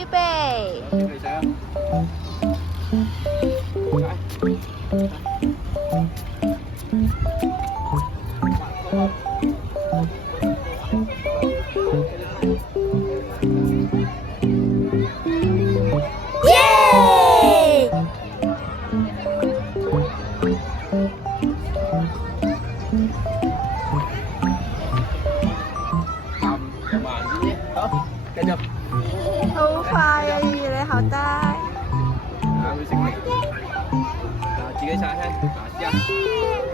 預備。耶！慢啲，好，繼續。好快啊，怡怡你好得。會識力。自己踩先，試下。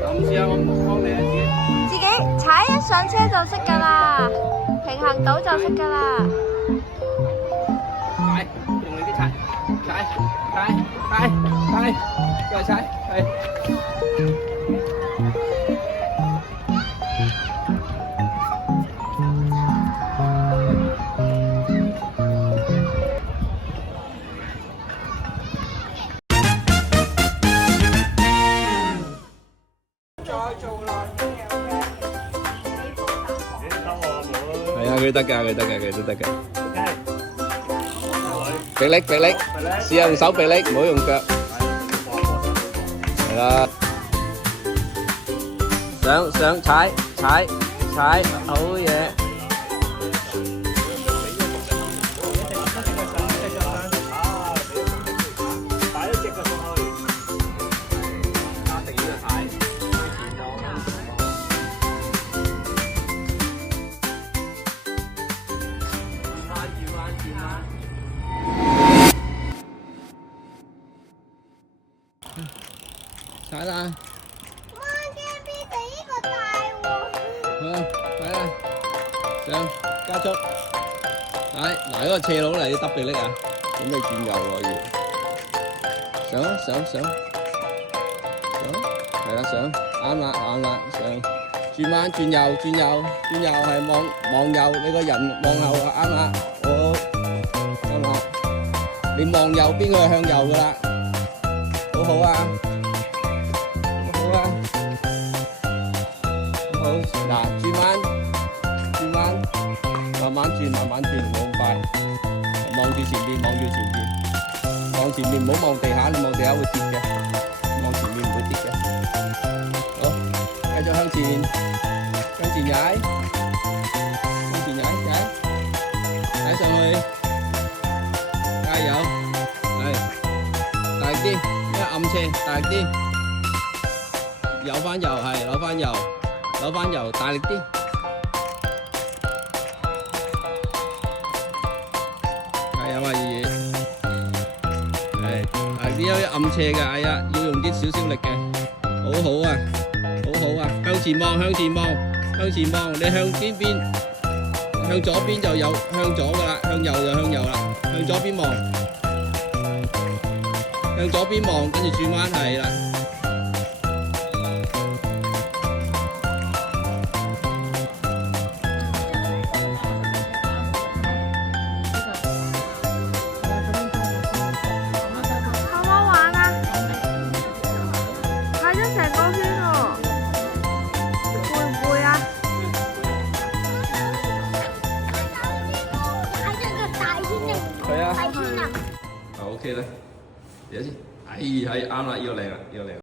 唔試下，我幫你啊，自己踩一上車就識㗎啦，平衡到就識㗎啦。踩，用力啲踩，踩，再踩，係。係啊，佢得㗎，佢都得㗎。臂力，試下用手臂力，唔好用腳。係啦，上踩，好嘢。踩啦！哇！驚邊第一個大喎。踩啦！上加速！嗱，嗰個斜路嚟要揼臂力啊！準備轉右喎要。上！係啦，上啱啦，上轉彎轉右係望右，你個人望後啊啱啦，好啱啦。你望右邊佢係向右噶啦，好啊！好，嗱，轉彎，慢慢轉，唔好咁快。望住前面，望前面，唔好望地下，你望地下會跌嘅。望前面唔會跌嘅。好，繼續向前踩，踩上去，加油，係，大力啲，因為暗斜，大力啲。扭翻右，大力啲，加油啊！怡怡，係大力啲，有暗斜嘅，係啊，要用啲少力嘅，好啊！向前望，你向邊邊？向左邊就有向左噶啦，向右就向右啦，向左邊望，跟住轉彎係啦。係啊，OK 啦，嚟先，係啱啦，呢個靚啦，